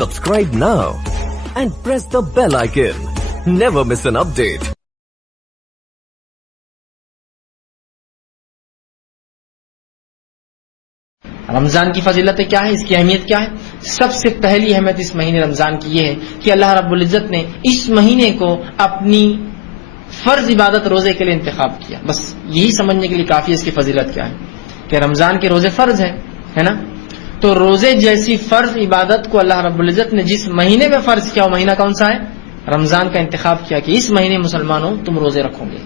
Subscribe now and press the bell icon. Never miss an update. رمضان کی فضیلتیں کیا ہے، اس کی اہمیت کیا ہے؟ سب سے پہلی اہمیت اس مہینے رمضان کی یہ ہے کہ اللہ رب العزت نے اس مہینے کو اپنی فرض عبادت روزے کے لیے انتخاب کیا. بس یہی سمجھنے کے لیے کافی ہے اس کی فضیلت کیا ہے کہ رمضان کے روزے فرض ہے نا. تو روزے جیسی فرض عبادت کو اللہ رب العزت نے جس مہینے میں فرض کیا، وہ مہینہ کون سا ہے؟ رمضان کا انتخاب کیا کہ اس مہینے مسلمانوں تم روزے رکھو گے.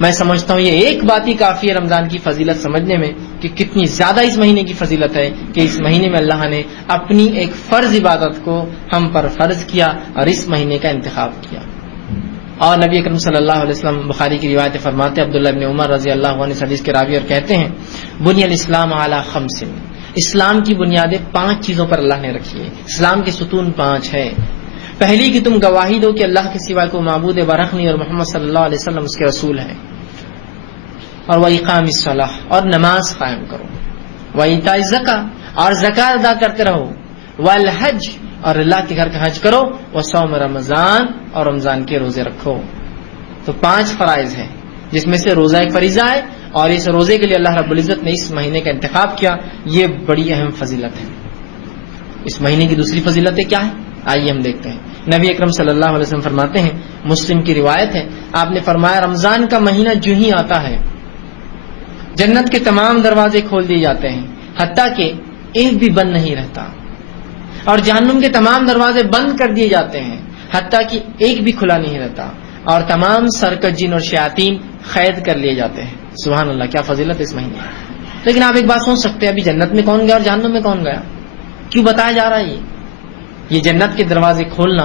میں سمجھتا ہوں یہ ایک بات ہی کافی ہے رمضان کی فضیلت سمجھنے میں کہ کتنی زیادہ اس مہینے کی فضیلت ہے کہ اس مہینے میں اللہ نے اپنی ایک فرض عبادت کو ہم پر فرض کیا اور اس مہینے کا انتخاب کیا. اور نبی اکرم صلی اللہ علیہ وسلم بخاری کی روایت فرماتے ہیں، عبداللہ ابن عمر رضی اللہ عنہ اس حدیث کے راوی اور کہتے ہیں، بنی الاسلام علی خمس، اسلام کی بنیادیں 5 چیزوں پر اللہ نے رکھی ہے. اسلام کے ستون 5 ہے. پہلی کہ تم گواہی دو کہ اللہ کے سوا کوئی معبود برحق نہیں اور محمد صلی اللہ علیہ وسلم اس کے رسول ہیں. اور وَإِقَامِ الصَّلَاةِ، اور نماز قائم کرو. وَإِيتَاءِ الزَّكَاةِ، اور زکات ادا کرتے رہو. وَالْحَجِّ، اور اللہ کے گھر کا حج کرو. وَصَوْمِ رمضان، اور رمضان کے روزے رکھو. تو 5 فرائض ہیں جس میں سے روزہ ایک فریضہ ہے، اور اس روزے کے لیے اللہ رب العزت نے اس مہینے کا انتخاب کیا. یہ بڑی اہم فضیلت ہے. اس مہینے کی دوسری فضیلتیں کیا ہے؟ آئیے ہم دیکھتے ہیں. نبی اکرم صلی اللہ علیہ وسلم فرماتے ہیں، مسلم کی روایت ہے، آپ نے فرمایا رمضان کا مہینہ جو ہی آتا ہے جنت کے تمام دروازے کھول دیے جاتے ہیں حتیٰ کہ ایک بھی بند نہیں رہتا، اور جہنم کے تمام دروازے بند کر دیے جاتے ہیں حتیٰ کہ ایک بھی کھلا نہیں رہتا، اور تمام سرکش جن اور شیاطین قید کر لیے جاتے ہیں. سبحان اللہ، کیا فضیلت اس مہینے. لیکن آپ ایک بات سوچ سکتے ہیں، ابھی جنت میں کون گیا اور جہنم میں کون گیا؟ کیوں بتایا جا رہا ہے یہ جنت کے دروازے کھولنا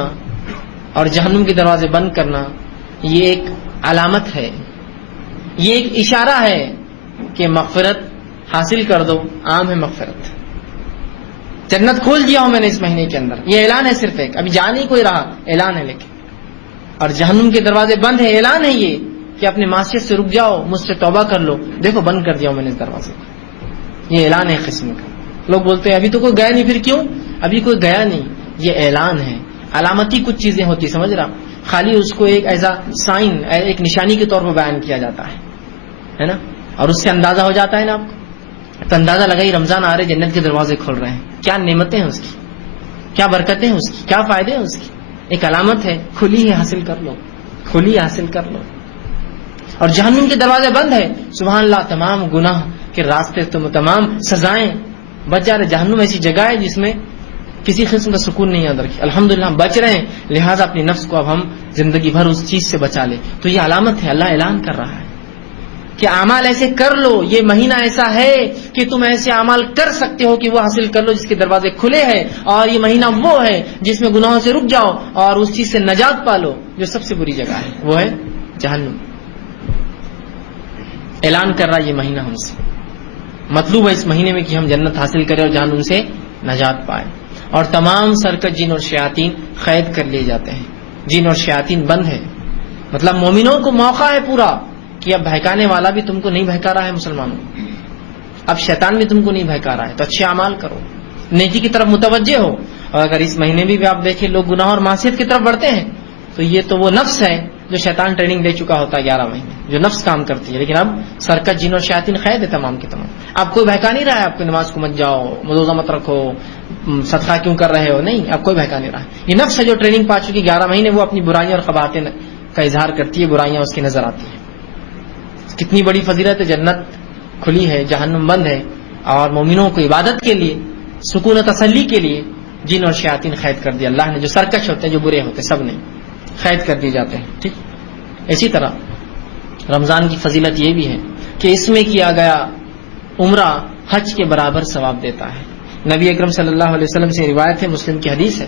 اور جہنم کے دروازے بند کرنا یہ ایک علامت ہے، یہ ایک اشارہ ہے کہ مغفرت حاصل کر دو. عام ہے مغفرت. جنت کھول دیا ہوں میں نے اس مہینے کے اندر، یہ اعلان ہے صرف ایک، ابھی جا نہیں کوئی رہا، اعلان ہے. لیکن اور جہنم کے دروازے بند ہیں، اعلان ہے یہ کہ اپنے معصیت سے رک جاؤ، مجھ سے توبہ کر لو، دیکھو بند کر دیا ہوں میں نے اس دروازے کو. یہ اعلان ہے قسم کا. لوگ بولتے ہیں ابھی تو کوئی گیا نہیں، پھر کیوں؟ ابھی کوئی گیا نہیں، یہ اعلان ہے. علامتی کچھ چیزیں ہوتی، سمجھ رہا، خالی اس کو ایک ایسا سائن، ایک نشانی کے طور پر بیان کیا جاتا ہے نا، اور اس سے اندازہ ہو جاتا ہے نا آپ کو. تو اندازہ لگائی رمضان آ رہے، جنت کے دروازے کھول رہے ہیں، کیا نعمتیں ہیں اس کی، کیا برکتیں ہیں اس کی، کیا فائدے ہیں اس کی. ایک علامت ہے، کھلی ہے، حاصل کر لو، کھلی حاصل کر لو. اور جہنم کے دروازے بند ہے. سبحان اللہ، تمام گناہ کے راستے، تمام سزائیں بچ جا رہے. جہنم ایسی جگہ ہے جس میں کسی قسم کا سکون نہیں یاد رکھے. الحمدللہ ہم بچ رہے ہیں، لہٰذا اپنی نفس کو اب ہم زندگی بھر اس چیز سے بچا لے. تو یہ علامت ہے، اللہ اعلان کر رہا ہے کہ اعمال ایسے کر لو، یہ مہینہ ایسا ہے کہ تم ایسے اعمال کر سکتے ہو کہ وہ حاصل کر لو جس کے دروازے کھلے ہیں. اور یہ مہینہ وہ ہے جس میں گناہوں سے رک جاؤ اور اس چیز سے نجات پالو جو سب سے بری جگہ ہے، وہ ہے جہنم. اعلان کر رہا ہے یہ مہینہ ہم سے. مطلوب ہے اس مہینے میں کہ ہم جنت حاصل کریں اور جہنم سے نجات پائیں. اور تمام سرکش جن اور شیاطین قید کر لیے جاتے ہیں. جن اور شیاطین بند ہے، مطلب مومنوں کو موقع ہے پورا کہ اب بہکانے والا بھی تم کو نہیں بہکا رہا ہے مسلمانوں، اب شیطان بھی تم کو نہیں بہکا رہا ہے. تو اچھے اعمال کرو، نیکی کی طرف متوجہ ہو. اور اگر اس مہینے بھی آپ دیکھیں لوگ گناہ اور معصیت کی طرف بڑھتے ہیں تو یہ تو وہ نفس ہے جو شیطان ٹریننگ دے چکا ہوتا ہے 11 مہینے، جو نفس کام کرتی ہے. لیکن اب سرکش جن اور شیاطین قید ہے تمام کے تمام. اب کوئی بہکا نہیں رہا ہے آپ کو نماز کو مت جاؤ، روزہ مت رکھو، صدقہ کیوں کر رہے ہو، نہیں، اب کوئی بہکا نہیں رہا ہے. یہ نفس ہے جو ٹریننگ پا چکی 11 مہینے، وہ اپنی برائیاں اور قباحتیں کا اظہار کرتی ہے، برائیاں اس کی نظر آتی ہیں. کتنی بڑی فضیلت ہے. جنت کھلی ہے، جہنم بند ہے، اور مومنوں کو عبادت کے لیے، سکون و تسلی کے لیے جن اور شیاطین قید کر دیا اللہ نے. جو سرکش ہوتے ہیں، جو برے ہوتے ہیں، سب نے قید کر دیے جاتے ہیں. ٹھیک. اسی طرح رمضان کی فضیلت یہ بھی ہے کہ اس میں کیا گیا عمرہ حج کے برابر ثواب دیتا ہے. نبی اکرم صلی اللہ علیہ وسلم سے روایت ہے، مسلم کی حدیث ہے،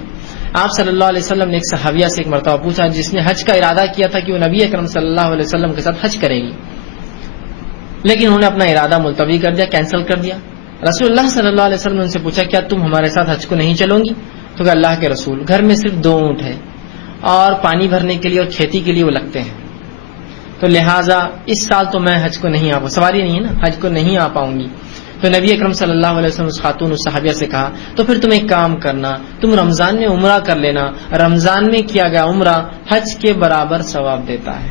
آپ صلی اللہ علیہ وسلم نے ایک صحابیہ سے ایک مرتبہ پوچھا جس نے حج کا ارادہ کیا تھا کہ وہ نبی اکرم صلی اللہ علیہ وسلم کے ساتھ حج کرے گی، لیکن انہوں نے اپنا ارادہ ملتوی کر دیا، کینسل کر دیا. رسول اللہ صلی اللہ علیہ وسلم نے ان سے پوچھا کیا تم ہمارے ساتھ حج کو نہیں چلو گی؟ تو کہ اللہ کے رسول، گھر میں صرف 2 اونٹ ہے اور پانی بھرنے کے لیے اور کھیتی کے لیے وہ لگتے ہیں، تو لہٰذا اس سال تو میں حج کو نہیں آ پاؤں، سواری نہیں ہے نا، حج کو نہیں آ پاؤں گی. تو نبی اکرم صلی اللہ علیہ وسلم اس خاتون اس صحابیہ سے کہا تو پھر تم ایک کام کرنا، تم رمضان میں عمرہ کر لینا، رمضان میں کیا گیا عمرہ حج کے برابر ثواب دیتا ہے.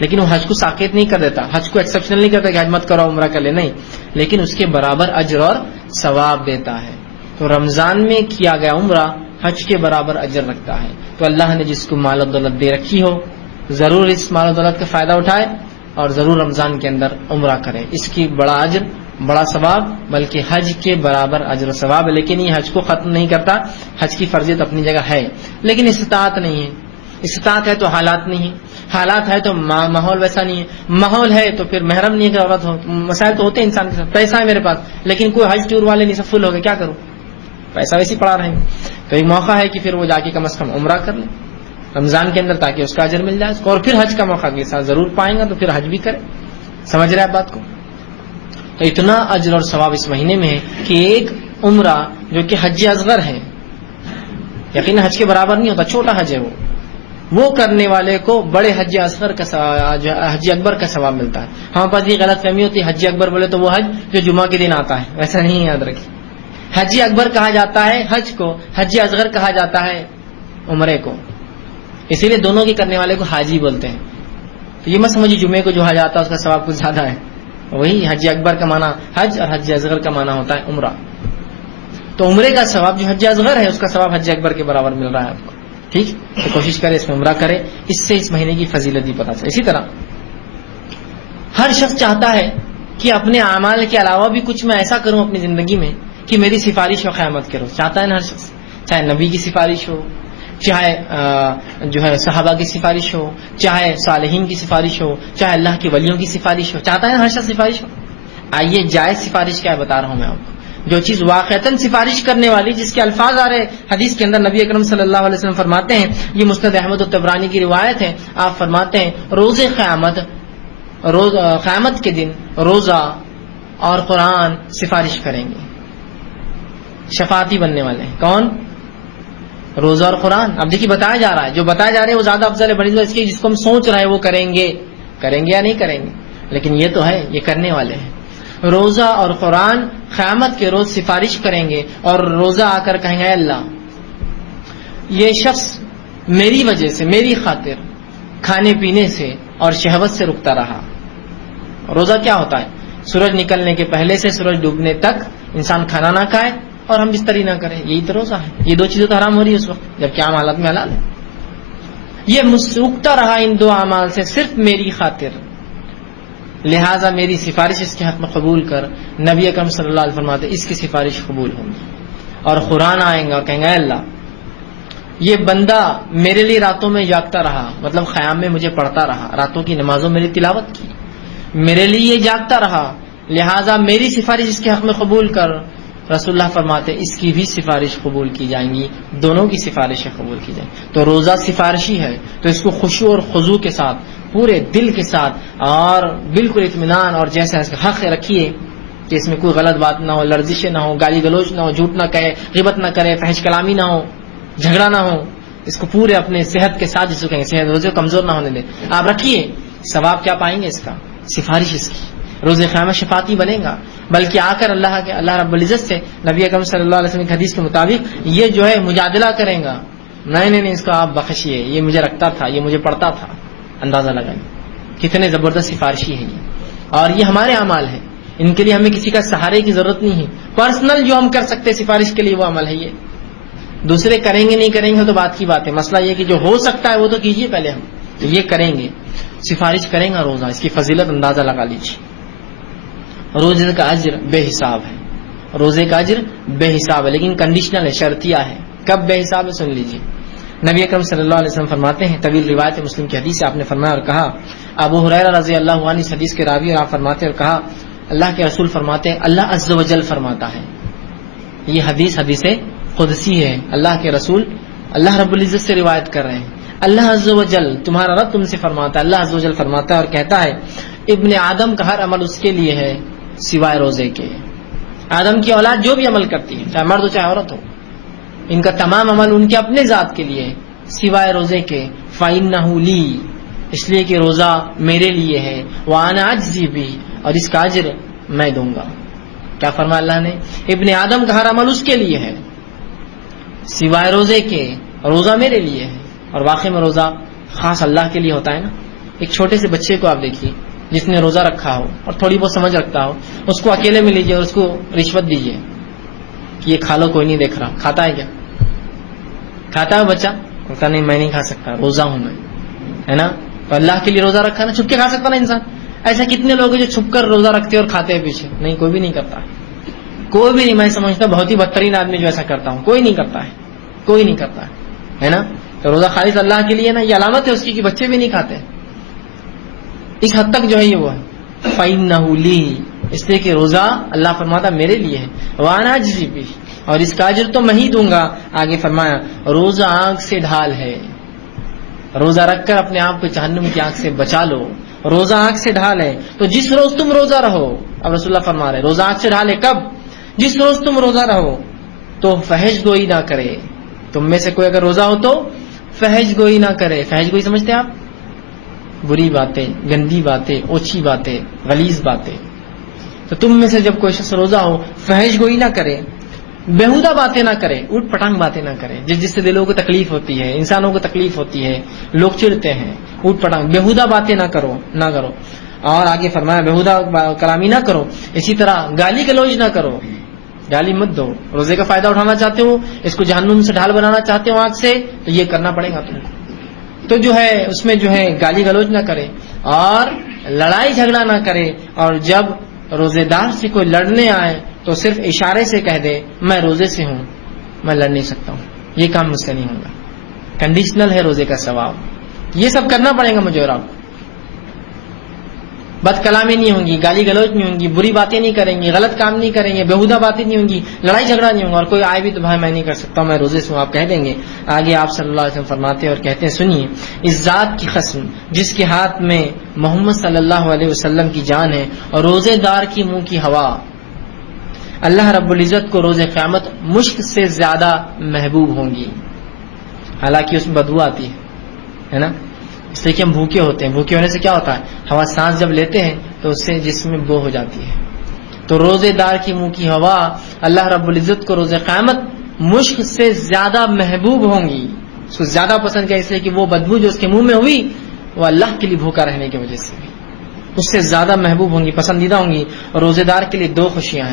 لیکن وہ حج کو ساقط نہیں کر دیتا، حج کو ایکسپشنل نہیں کرتا کہ حج مت کرو عمرہ کر لے، نہیں، لیکن اس کے برابر اجر اور ثواب دیتا ہے. تو رمضان میں کیا گیا عمرہ حج کے برابر اجر رکھتا ہے. تو اللہ نے جس کو مال و دولت دے رکھی ہو ضرور اس مال و دولت کا فائدہ اٹھائے اور ضرور رمضان کے اندر عمرہ کرے. اس کی بڑا اجر، بڑا ثواب، بلکہ حج کے برابر اجر و ثواب. لیکن یہ حج کو ختم نہیں کرتا، حج کی فرضیت اپنی جگہ ہے، لیکن استطاعت نہیں ہے. استطاعت ہے تو حالات نہیں ہے، حالات ہے تو ماحول ویسا نہیں ہے، ماحول ہے تو پھر محرم نہیں ہے کہ عورت ہو. مسائل تو ہوتے ہیں انسان کے ساتھ. پیسہ ہے میرے پاس لیکن کوئی حج ٹور والے نہیں، سب فل ہو گئے، کیا کروں؟ پیسہ ویسے پڑا رہیں گے. تو ایک موقع ہے کہ پھر وہ جا کے کم از کم عمرہ کر لیں رمضان کے اندر تاکہ اس کا اجر مل جائے، اور پھر حج کا موقع کے ساتھ ضرور پائیں گا تو پھر حج بھی کرے. سمجھ رہے آپ بات کو؟ تو اتنا اجر اور ثواب اس مہینے میں ہے کہ ایک عمرہ جو کہ حج اصغر ہے، یقیناً حج کے برابر نہیں ہوتا، چھوٹا حج ہے وہ کرنے والے کو بڑے حج اصغر کا حج اکبر کا ثواب ملتا ہے. ہمارے پاس یہ غلط فہمی ہوتی ہے حج اکبر بولے تو وہ حج جو جمعہ کے دن آتا ہے، ویسا نہیں، یاد رکھیے. حج اکبر کہا جاتا ہے حج کو، حج اصغر کہا جاتا ہے عمرے کو، اسی لیے دونوں کے کرنے والے کو حاجی بولتے ہیں. تو یہ مت سمجھیے جمعے کو جو حج آتا ہے اس کا ثواب کچھ زیادہ ہے، وہی حج اکبر کا معنی حج اور حج اصغر کا معنی ہوتا ہے عمرہ. تو عمرے کا ثواب جو حج اصغر ہے اس کا ثواب حج اکبر کے برابر مل رہا ہے آپ کو. ٹھیک، تو کوشش کرے اس میں عمرہ کرے، اس سے اس مہینے کی فضیلت بھی پتہ چلے. اسی طرح ہر شخص چاہتا ہے کہ اپنے اعمال کے علاوہ بھی کچھ میں ایسا کروں اپنی زندگی میں کہ میری سفارش و قیامت کرو. چاہتا ہے نا ہر شخص، چاہے نبی کی سفارش ہو، چاہے جو ہے صحابہ کی سفارش ہو، چاہے صالحین کی سفارش ہو، چاہے اللہ کے ولیوں کی سفارش ہو. چاہتا ہے نا ہر شخص سفارش ہو. آئیے جائز سفارش کیا بتا رہا ہوں میں آپ کو. جو چیز واقعتاً سفارش کرنے والی، جس کے الفاظ آ رہے حدیث کے اندر، نبی اکرم صلی اللہ علیہ وسلم فرماتے ہیں، یہ مسند احمد الطبرانی کی روایت ہے، آپ فرماتے ہیں قیامت کے دن روزہ اور قرآن سفارش کریں گے، شفاعتی بننے والے ہیں. کون؟ روزہ اور قرآن. اب دیکھیے بتایا جا رہا ہے، جو بتایا جا رہے ہیں وہ زیادہ افضل ہے بڑی اس کی، جس کو ہم سوچ رہے ہیں وہ کریں گے یا نہیں کریں گے، لیکن یہ تو ہے یہ کرنے والے ہیں. روزہ اور قرآن قیامت کے روز سفارش کریں گے، اور روزہ آ کر کہیں گے اے اللہ یہ شخص میری وجہ سے، میری خاطر کھانے پینے سے اور شہوت سے رکتا رہا. روزہ کیا ہوتا ہے؟ سورج نکلنے کے پہلے سے سورج ڈوبنے تک انسان کھانا نہ کھائے اور ہم بستری نہ کرے، یہی تو روزہ ہے. یہ دو چیزیں تو حرام ہو رہی ہے اس وقت جبکہ عام حالت میں حلال ہے. یہ رکتا رہا ان دو اعمال سے صرف میری خاطر، لہذا میری سفارش اس کے حق میں قبول کر. نبی اکرم صلی اللہ علیہ وسلم فرماتے اس کی سفارش قبول ہوگی. اور قرآن آئیں گا اور کہیں گے اے اللہ یہ بندہ میرے لیے راتوں میں جاگتا رہا، مطلب خیام میں مجھے پڑھتا رہا، راتوں کی نمازوں میری تلاوت کی، میرے لیے یہ جاگتا رہا، لہذا میری سفارش اس کے حق میں قبول کر. رسول اللہ فرماتے اس کی بھی سفارش قبول کی جائیں گی، دونوں کی سفارشیں قبول کی جائیں گی. تو روزہ سفارشی ہے تو اس کو خشوع اور خضوع کے ساتھ، پورے دل کے ساتھ اور بالکل اطمینان اور جیسا اس کا حق رکھیے کہ اس میں کوئی غلط بات نہ ہو، لرزشیں نہ ہو، گالی گلوچ نہ ہو، جھوٹ نہ کہے، غیبت نہ کرے، فحش کلامی نہ ہو، جھگڑا نہ ہو. اس کو پورے اپنے صحت کے ساتھ، جس کو کہیں صحت روزے کمزور نہ ہونے دیں، آپ رکھیے. ثواب کیا پائیں گے اس کا؟ سفارش اس کی روز قیامت شفاعتی بنے گا. بلکہ آ کر اللہ رب العزت سے نبی اکرم صلی اللہ علیہ وسلم کی حدیث کے مطابق یہ جو ہے مجادلہ کریں گا، نہیں اس کو آپ بخشیے، یہ مجھے رکھتا تھا، یہ مجھے پڑھتا تھا. اندازہ لگائیں کتنے زبردست سفارشی ہے یہ. اور یہ ہمارے اعمال ہیں، ان کے لیے ہمیں کسی کا سہارے کی ضرورت نہیں ہے. پرسنل جو ہم کر سکتے سفارش کے لیے وہ عمل ہے. یہ دوسرے کریں گے نہیں کریں گے تو بات کی بات ہے. مسئلہ یہ کہ جو ہو سکتا ہے وہ تو کیجیے پہلے. ہم تو یہ کریں گے، سفارش کریں گا روزہ. اس کی فضیلت اندازہ لگا لیجیے. روزے کا اجر بے حساب ہے، روزے کا اجر بے حساب ہے، لیکن کنڈیشنل ہے، شرطیہ ہے. کب بے حساب ہے سن لیجیے. نبی اکرم صلی اللہ علیہ وسلم فرماتے ہیں، طویل روایت مسلم کی حدیث سے آپ نے فرمایا اور کہا، ابو ہریرہ رضی اللہ عنہ اس حدیث کے راوی، اور آپ فرماتے اور کہا اللہ کے رسول فرماتے ہیں، اللہ عز و جل فرماتا ہے. یہ حدیث قدسی ہے. اللہ کے رسول اللہ رب العزت سے روایت کر رہے ہیں. اللہ عز و جل تمہارا رب تم سے فرماتا ہے، اللہ عز و جل فرماتا ہے اور کہتا ہے ابن آدم کا ہر عمل اس کے لیے ہے سوائے روزے کے. آدم کی اولاد جو بھی عمل کرتی ہے، چاہے مرد ہو چاہے عورت ہو، ان کا تمام عمل ان کے اپنے ذات کے لیے سوائے روزے کے. فَإِنَّهُ لِي، اس لیے کہ روزہ میرے لیے ہے. وَأَنَا أَجْزِي بِهِ، اور اس کا اجر میں دوں گا. کیا فرمایا اللہ نے؟ ابن آدم کا ہر عمل اس کے لیے ہے سوائے روزے کے، روزہ میرے لیے ہے. اور واقعی میں روزہ خاص اللہ کے لیے ہوتا ہے نا. ایک چھوٹے سے بچے کو آپ دیکھیے جس نے روزہ رکھا ہو اور تھوڑی بہت سمجھ رکھتا ہو، اس کو اکیلے میں لیجیے اور اس کو رشوت دیجیے کہ یہ کھا لو، کوئی نہیں دیکھ رہا. کھاتا ہے کیا؟ کھاتا ہے بچہ؟ کہتا نہیں میں نہیں کھا سکتا، روزہ ہوں میں، ہے نا. تو اللہ کے لیے روزہ رکھا نا، چھپ کے کھا سکتا نا انسان. ایسا کتنے لوگ ہیں جو چھپ کر روزہ رکھتے اور کھاتے ہیں پیچھے؟ نہیں، کوئی بھی نہیں کرتا، کوئی بھی نہیں. میں سمجھتا بہت ہی بدترین آدمی جو ایسا کرتا ہوں، کوئی نہیں کرتا ہے، کوئی نہیں کرتا ہے نا. تو روزہ خالص اللہ کے لیے نا، یہ علامت ہے اس کی کہ بچے بھی نہیں کھاتے. اس حد تک جو ہے یہ وہ ہے فَإِنَّهُ لِي، اس لیے کہ روزہ اللہ فرماتا میرے لیے ہے. وَأَنَا أَجْزِي بِهِ، اور اس کا اجر تو میں ہی دوں گا. آگے فرمایا روزہ آنکھ سے ڈھال ہے، روزہ رکھ کر اپنے آپ کو جہنم کی آنکھ سے بچا لو. روزہ آنکھ سے ڈھال ہے، تو جس روز تم روزہ رہو، اب رسول اللہ فرما رہے روزہ آنکھ سے ڈھال ہے کب؟ جس روز تم روزہ رہو تو فحش گوئی نہ کرے. تم میں سے کوئی اگر روزہ ہو تو فحش گوئی نہ کرے. فحش گوئی سمجھتے ہیں آپ؟ بری باتیں، گندی باتیں، اوچھی باتیں، غلیظ باتیں. تو تم میں سے جب کوئی شخص روزہ ہو فحش گوئی نہ کرے، بیہودہ باتیں نہ کرے، اٹھ پٹانگ باتیں نہ کرے جس سے دلوں کو تکلیف ہوتی ہے، انسانوں کو تکلیف ہوتی ہے، لوگ چڑھتے ہیں. اٹھ پٹانگ بیہودہ باتیں نہ کرو. اور آگے فرمایا بیہودہ کلامی نہ کرو. اسی طرح گالی گلوچ نہ کرو، گالی مت دو. روزے کا فائدہ اٹھانا چاہتے ہو، اس کو جہنم سے ڈھال بنانا چاہتے ہو آنکھ سے، تو یہ کرنا پڑے گا تم کو. تو جو ہے اس میں جو ہے گالی گلوچ نہ کرے اور لڑائی جھگڑا نہ کرے. اور جب روزے دار سے کوئی لڑنے آئے تو صرف اشارے سے کہہ دے میں روزے سے ہوں، میں لڑ نہیں سکتا ہوں، یہ کام مجھ سے نہیں ہوگا. کنڈیشنل ہے روزے کا ثواب. یہ سب کرنا پڑے گا مجھے اور آپ. بد کلامی نہیں ہوں گی، گالی گلوچ نہیں ہوں گی، بری باتیں نہیں کریں گے، غلط کام نہیں کریں گے، بیہودہ باتیں نہیں ہوں گی، لڑائی جھگڑا نہیں ہوگا. اور کوئی آئے بھی تو بھائی میں نہیں کر سکتا ہوں، میں روزے سے ہوں، آپ کہہ دیں گے. آگے آپ صلی اللہ علیہ وسلم فرماتے اور کہتے ہیں سنیے، اس ذات کی قسم جس کے ہاتھ میں محمد صلی اللہ علیہ وسلم کی جان ہے اور روزے دار کی منہ کی ہوا، اللہ رب العزت کو روز قیامت مشک سے زیادہ محبوب ہوں گی. حالانکہ اس میں بدبو آتی ہے نا، اس لیے کہ ہم بھوکے ہوتے ہیں. بھوکے ہونے سے کیا ہوتا ہے؟ ہوا سانس جب لیتے ہیں تو اس سے جسم میں بو ہو جاتی ہے. تو روزے دار کی منہ کی ہوا اللہ رب العزت کو روز قیامت مشک سے زیادہ محبوب ہوں گی. اس کو زیادہ پسند کیا؟ اس لیے کہ وہ بدبو جو اس کے منہ میں ہوئی وہ اللہ کے لیے بھوکا رہنے کی وجہ سے اس سے زیادہ محبوب ہوں گی، پسندیدہ ہوں گی. اور روزے دار کے لیے دو خوشیاں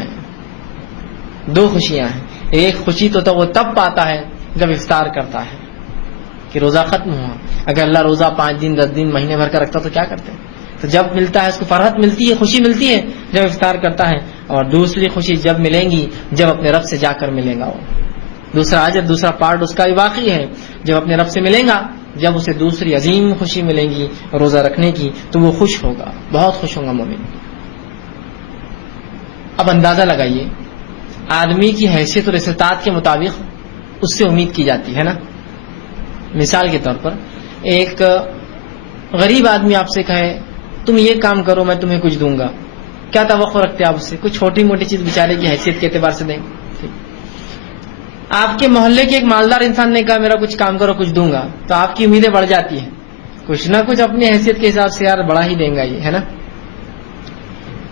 ہیں. ایک خوشی تو وہ تب پاتا ہے جب افطار کرتا ہے کہ روزہ ختم ہوا. اگر اللہ روزہ 5 دن 10 دن مہینے بھر کا رکھتا تو کیا کرتے؟ تو جب ملتا ہے اس کو فرحت ملتی ہے، خوشی ملتی ہے جب افطار کرتا ہے. اور دوسری خوشی جب ملیں گی جب اپنے رب سے جا کر ملے گا. وہ دوسرا اجر، دوسرا پارٹ اس کا بھی باقی ہے. جب اپنے رب سے ملیں گا، جب اسے دوسری عظیم خوشی ملے گی روزہ رکھنے کی، تو وہ خوش ہوگا، بہت خوش ہوگا مومن. اب اندازہ لگائیے، آدمی کی حیثیت اور استطاعت کے مطابق اس سے امید کی جاتی ہے نا. مثال کے طور پر ایک غریب آدمی آپ سے کہے تم یہ کام کرو میں تمہیں کچھ دوں گا، کیا توقع رکھتے آپ اس سے؟ کچھ چھوٹی موٹی چیز بیچارے کی حیثیت کے اعتبار سے دیں گے. آپ کے محلے کے ایک مالدار انسان نے کہا میرا کچھ کام کرو کچھ دوں گا، تو آپ کی امیدیں بڑھ جاتی ہیں. کچھ نہ کچھ اپنی حیثیت کے حساب سے یار بڑا ہی دیں گا یہ، ہے نا.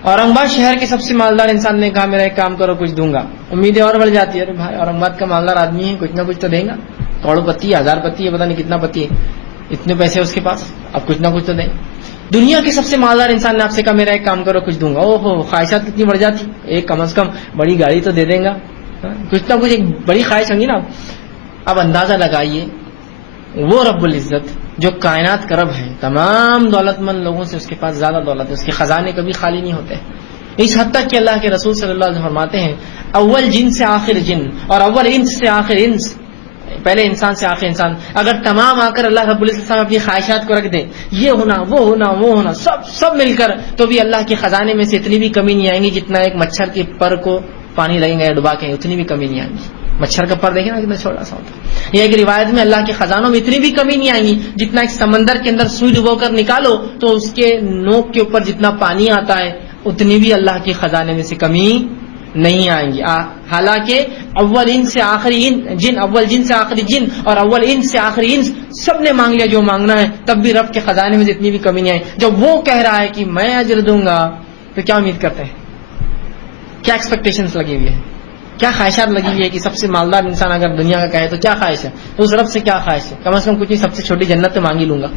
اورنگ آباد شہر کے سب سے مالدار انسان نے کہا میرا ایک کام کرو کچھ دوں گا، امیدیں اور بڑھ جاتی ہے. ارے بھائی اورنگ آباد کا مالدار آدمی ہے، کچھ نہ کچھ تو دیں گا، کروڑ پتی ہے، 1000 پتی ہے، پتہ نہیں کتنا پتی ہے، اتنے پیسے اس کے پاس، اب کچھ نہ کچھ تو دیں. دنیا کے سب سے مالدار انسان نے آپ سے کہا میرا ایک کام کرو کچھ دوں گا. او ہو، خواہشات کتنی بڑھ جاتی. ایک کم از کم بڑی گاڑی تو دے دیں گا، کچھ نہ کچھ ایک بڑی خواہش ہوگی نا. اب اندازہ لگائیے وہ رب العزت جو کائنات کا رب ہے، تمام دولت مند لوگوں سے اس کے پاس زیادہ دولت ہے، اس کے خزانے کبھی خالی نہیں ہوتے. اس حد تک کہ اللہ کے رسول صلی اللہ علیہ وسلم فرماتے ہیں اول جن سے آخر جن اور اول انس سے آخر انس، پہلے انسان سے آخر انسان، اگر تمام آ کر اللہ رب العزت اپنی خواہشات کو رکھ دے، یہ ہونا وہ ہونا وہ ہونا سب مل کر، تو بھی اللہ کے خزانے میں سے اتنی بھی کمی نہیں آئیں گی جتنا ایک مچھر کے پر کو پانی لگیں گے ڈبا کے، اتنی بھی کمی نہیں آئیں گی. مچھر کا پر دیکھیں نا کتنا چھوٹا سا ہوتا ہے. یہ ایک روایت میں اللہ کے خزانوں میں اتنی بھی کمی نہیں آئیں گی جتنا ایک سمندر کے اندر سوئی ڈبو کر نکالو تو اس کے نوک کے اوپر جتنا پانی آتا ہے اتنی بھی اللہ کے خزانے میں سے کمی نہیں آئیں گی. حالانکہ اول ان سے آخری جن، اول جن سے آخری جن اور اول ان سے آخری انس سب نے مانگ لیا جو مانگنا ہے، تب بھی رب کے خزانے میں سے اتنی بھی کمی نہیں آئی. جب وہ کہہ رہا ہے کہ میں اجر دوں گا تو کیا امید کرتے ہیں؟ کیا ایکسپیکٹیشنز لگی ہوئی ہے, کیا خواہشات لگی ہوئی ہے کہ سب سے مالدار انسان اگر دنیا کا کہے تو کیا خواہش ہے, تو اس رب سے کیا خواہش ہے, کم از کم کچھ نہیں, سب سے چھوٹی جنت تو مانگ ہی لوں گا,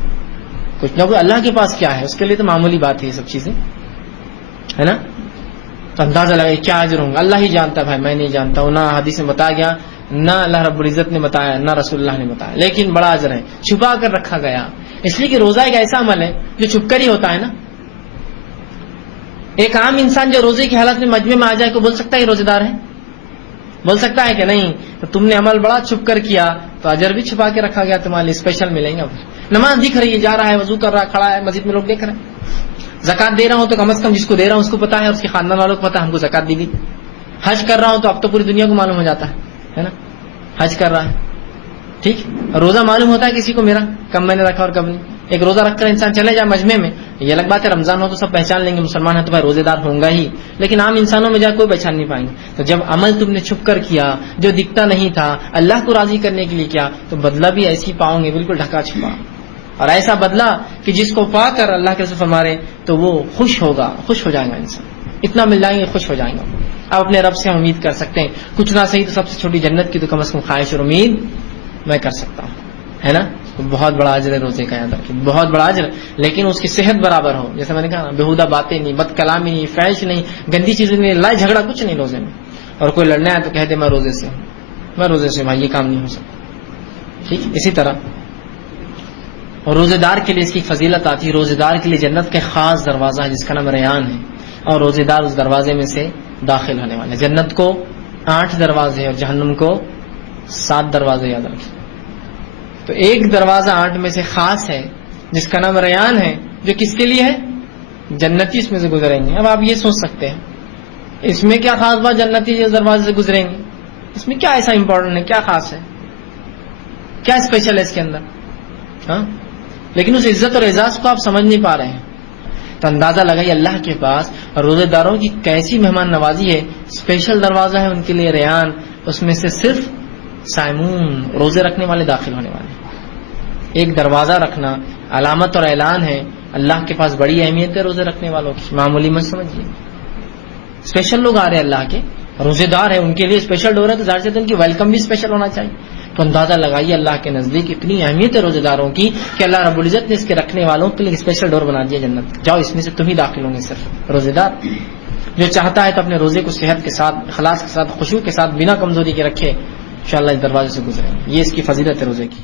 کچھ نہ کوئی اللہ کے پاس کیا ہے, اس کے لیے تو معمولی بات ہے یہ سب چیزیں, ہے نا. تو اندازہ لگائے کیا اجر ہوں گا, اللہ ہی جانتا ہے بھائی, میں نہیں جانتا ہوں, نہ حدیث میں بتایا گیا, نہ اللہ رب العزت نے بتایا, نہ رسول اللہ نے بتایا, لیکن بڑا اجر ہے, چھپا کر رکھا گیا. اس لیے کہ روزہ ایک ایسا عمل ہے جو چھپ کر ہی ہوتا ہے نا. ایک عام انسان جو روزے کی حالت میں مجمع میں آ جائے کو بول سکتا ہے روزے دار ہے, بول سکتا ہے کہ نہیں, تو تم نے عمل بڑا چھپ کر کیا تو اجر بھی چھپا کے رکھا گیا, تمہارے لیے اسپیشل ملیں گا. نماز دکھ رہی ہے, جا رہا ہے, وضو کر رہا ہے, کھڑا ہے, مسجد میں لوگ دیکھ رہے ہیں. زکات دے رہا ہوں تو کم از کم جس کو دے رہا ہوں اس کو پتا ہے, اس کے خاندان والوں کو پتا ہے ہم کو زکات دی گئی. حج کر رہا ہوں تو اب تو پوری دنیا کو معلوم ہو جاتا ہے نا, حج کر رہا ہے. ٹھیک, روزہ معلوم ہوتا ہے کسی کو میرا کب میں نے رکھا اور کب نہیں. ایک روزہ رکھ کر انسان چلے جائے مجمع میں, یہ الگ بات ہے, رمضان ہو تو سب پہچان لیں گے مسلمان ہے تو بھائی روزے دار ہوں گا ہی, لیکن عام انسانوں میں جا کوئی پہچان نہیں پائیں گے. تو جب عمل تم نے چھپ کر کیا جو دکھتا نہیں تھا, اللہ کو راضی کرنے کے لیے کیا, تو بدلہ بھی ایسی پاؤں گے, بالکل ڈھکا چھپا, اور ایسا بدلہ کہ جس کو پا کر اللہ کے رسول فرما رہے تو وہ خوش ہوگا, خوش ہو جائے گا انسان, اتنا مل جائیں گے خوش ہو جائیں گا. اب اپنے رب سے ہم امید کر سکتے ہیں, کچھ نہ صحیح تو سب سے چھوٹی جنت کی تو کم از کم خواہش اور امید میں کر سکتا ہوں, ہے نا. بہت بڑا اجر ہے روزے کا, یاد رکھیں بہت بڑا اجر, لیکن اس کی صحت برابر ہو. جیسے میں نے کہا نا, بےہودہ باتیں نہیں, بد کلامی نہیں, فحش نہیں, گندی چیزیں نہیں, لڑائی جھگڑا کچھ نہیں روزے میں. اور کوئی لڑنا ہے تو کہہ دے میں روزے سے ہوں, میں روزے سے, بھائی یہ کام نہیں ہو سکتا. ٹھیک, اسی طرح اور روزے دار کے لیے اس کی فضیلت آتی ہے. روزے دار کے لیے جنت کا خاص دروازہ ہے جس کا نام ریان ہے, اور روزے دار اس دروازے میں سے داخل ہونے والے. جنت کو 8 دروازے اور جہنم کو 7 دروازے, یاد رکھیں. تو ایک دروازہ 8 میں سے خاص ہے جس کا نام ریان ہے, جو کس کے لیے ہے, جنتی اس میں سے گزریں گے. اب آپ یہ سوچ سکتے ہیں اس میں کیا خاص بات, جنتی جس دروازے سے گزریں گے اس میں کیا ایسا امپورٹنٹ ہے, کیا خاص ہے, کیا اسپیشل ہے اس کے اندر, ہاں. لیکن اس عزت اور اعزاز کو آپ سمجھ نہیں پا رہے ہیں. تو اندازہ لگائیے اللہ کے پاس روزے داروں کی کیسی مہمان نوازی ہے. اسپیشل دروازہ ہے ان کے لیے ریان, اس میں سے صرف صائمون روزے رکھنے والے داخل ہونے والے. ایک دروازہ رکھنا علامت اور اعلان ہے, اللہ کے پاس بڑی اہمیت ہے روزے رکھنے والوں کی, معمولی مت سمجھیے. اسپیشل لوگ آ رہے ہیں اللہ کے, روزے دار ہیں, ان کے لیے اسپیشل ڈور ہے, تو ظاہر سے ان کی ویلکم بھی اسپیشل ہونا چاہیے. تو اندازہ لگائیے اللہ کے نزدیک اتنی اہمیت ہے روزے داروں کی کہ اللہ رب العزت نے اس کے رکھنے والوں کے لیے اسپیشل ڈور بنا دیا جنت. جاؤ اس میں سے تم ہی داخل ہوں گے, صرف روزے دار. جو چاہتا ہے تو اپنے روزے کو صحت کے ساتھ, اخلاص کے ساتھ, خشوع کے ساتھ, بنا کمزوری کے رکھے, انشاءاللہ اس دروازے سے گزریں گے. یہ اس کی فضیلت ہے روزے کی.